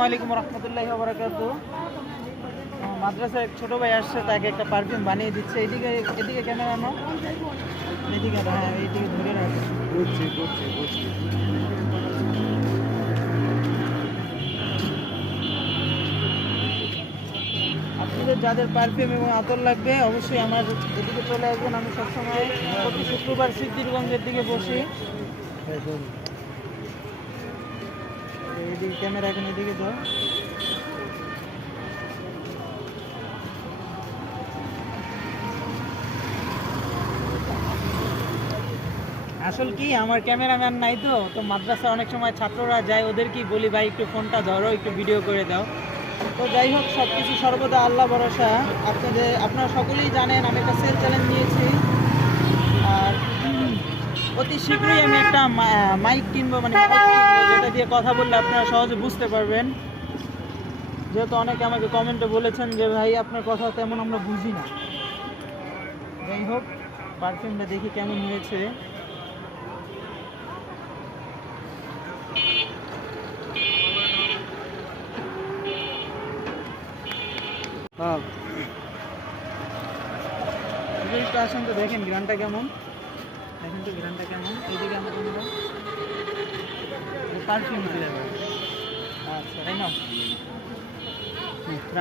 আসসালামু আলাইকুম রহমতুল্লাহি ওয়া বারাকাতুহু। মাদ্রাসার এক ছোট ভাই আসছে, তাকে একটা পারফিউম বানিয়ে দিচ্ছে। এদিকে ক্যামেরা নাও, এদিকে, হ্যাঁ এইদিকে ধরে রাখো। বুঝছি বুঝছি বুঝছি। আপনাদের যাদের পারফিউম এবং আতর লাগবে অবশ্যই আমার এদিকে চলে আসবেন। আমি সবসময় প্রতি শুক্রবার সিদ্ধিরগঞ্জের দিকে বসি। এইদিকে ক্যামেরা এখন এদিকে দাও। আসলে কি আমার ক্যামেরাম্যান নাই, তো মাদ্রাসা অনেক সময় ছাত্ররা যায়, ওদেরকেই বলি ভাই একটু ফোনটা ধরো, একটু ভিডিও করে দাও। তো যাই হোক, সব কিছু সর্বদা আল্লাহ ভরসা। আপনারা সকলেই জানেন আমি একটা সেল চ্যালেঞ্জ নিয়েছি, আর অতি শীঘ্রই আমি একটা মাইক কিনবো, মানে মাইক কিনবো যেটা দিয়ে কথা বললে আপনারা সহজে বুঝতে পারবেন। যেহেতু অনেকে আমাকে কমেন্টে বলেছেন যে ভাই আপনার কথা তেমন আমরা বুঝি না। যাই হোক, পারফিউমটা দেখি কেমন হয়েছে। একটু আসেন তো, দেখেন গ্রানটা কেমন, দেখেন তো গ্রানটা কেমন। এইদিকে আমাদের পারফিউম ফ্লেভার। আচ্ছা, তাই না?